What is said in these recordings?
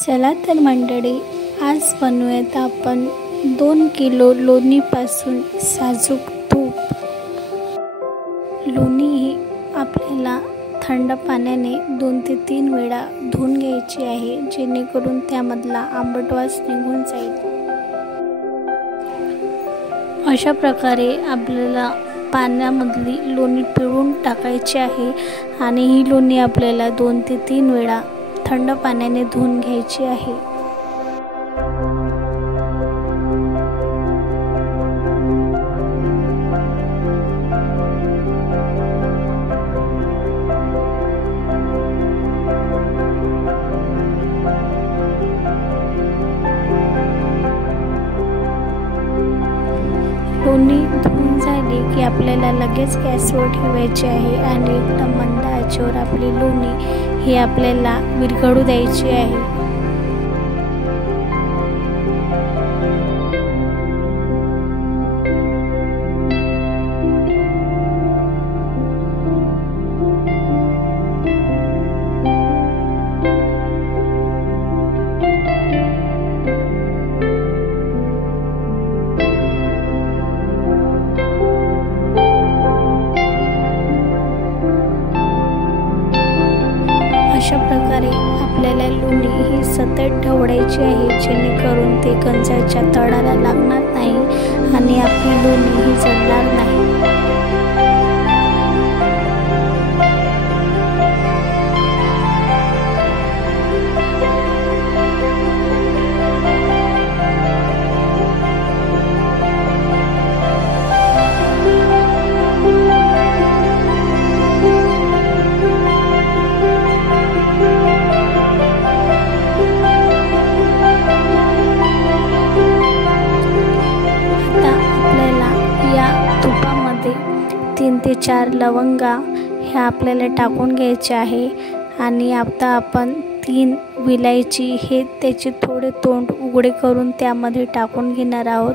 चला तर मंडळी, आज बनवूयात आपण 2 किलो लोणीपासून साजूक तूप। लोणी ही आपल्याला थंड पाण्याने 2 ते 3 वेळा धुवून घ्यायची आहे, जेणेकरून त्यामधला आंबट वास निघून जाईल। अशा प्रकारे आपल्याला पाण्यामधली लोणी पिळून टाकायची आहे आणि ही लोणी आपल्याला 2 ते 3 वेळा थंड पाण्याने धुवून घ्यायची आहे। लोणी धुवून झाली की आपल्याला लगेच गॅसवर ठेवायची आहे आणि एकदम मंद आचेवर आपली लोणी ही आपल्याला विरघळू द्यायची आहे। अशा प्रकारे आपल्याला लोणी ही सतत ढवळायची आहे, जेणेकरून ते गंजाच्या तळाला लागणार नाही आणि आपली लोणी ही जळणार नाही। तुपामध्ये 3 ते 4 लवंगा ह्या आपल्याला टाकून घ्यायच्या आहे आणि आता आपण 3 विलायची हे त्याचे थोडे तोंड उघडे करून त्यामध्ये टाकून घेणार आहोत,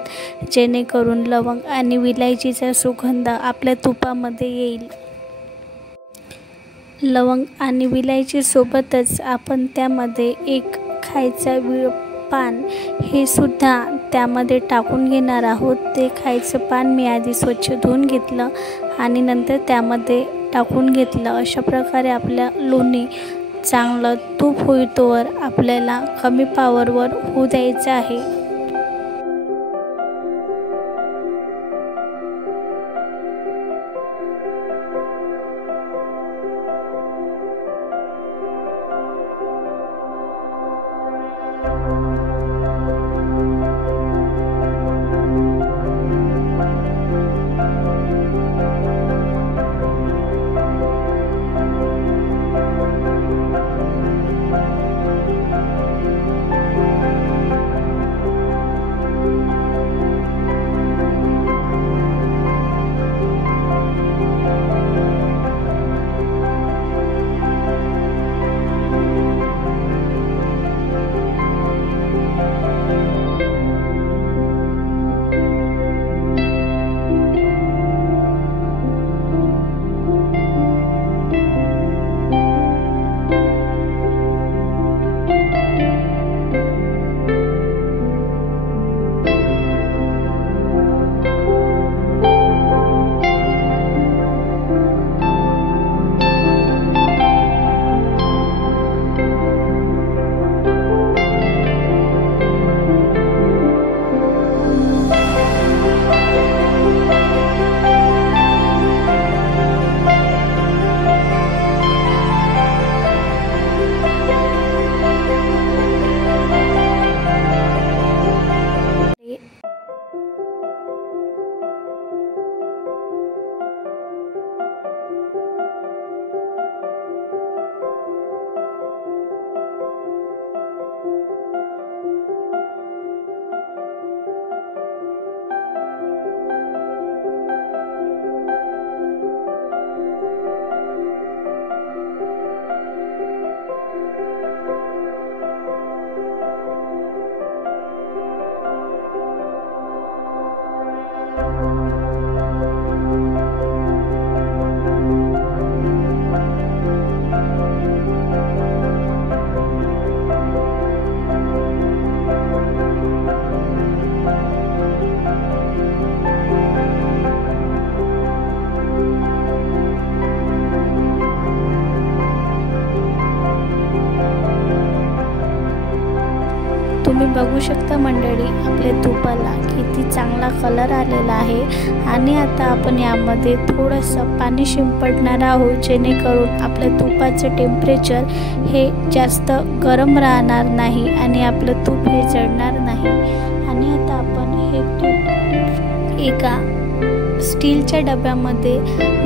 जेणेकरून लवंग आणि विलायचीचा सुगंध आपल्या तुपामध्ये येईल। लवंग आणि विलायची सोबतच आपण त्यामध्ये एक खायचा पान हे सुद्धा त्यामध्ये टाकून घेणार आहोत। ते खायचं पान मी आधी स्वच्छ धुवून घेतलं आणि नंतर त्यामध्ये टाकून घेतलं। अशा प्रकारे आपल्या लोणी चांगलं तूप होईतोवर आपल्याला कमी पॉवरवर होऊ द्यायचं आहे। तुम्ही बघू शकता मंडळी, आपल्या तुपाला किती चांगला कलर आलेला आहे। आणि आता आपण यामध्ये थोडंसं पाणी शिंपडणार आहोत, जेणेकरून आपल्या तुपाचं टेम्परेचर हे जास्त गरम राहणार नाही आणि आपलं तूप हे जळणार नाही। आणि आता आपण हे तूप एका स्टीलच्या डब्यामध्ये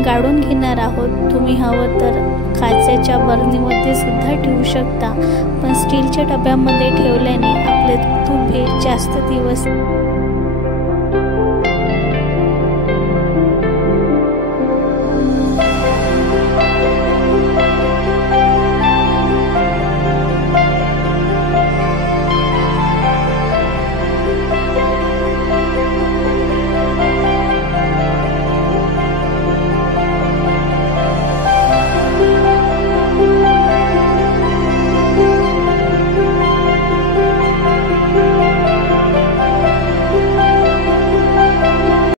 गाळून घेणार आहोत। तुम्ही हवं तर काचेच्या बरणीमध्ये सुद्धा ठेवू शकता, पण स्टीलच्या डब्यामध्ये ठेवल्याने आपले तूप हे जास्त दिवस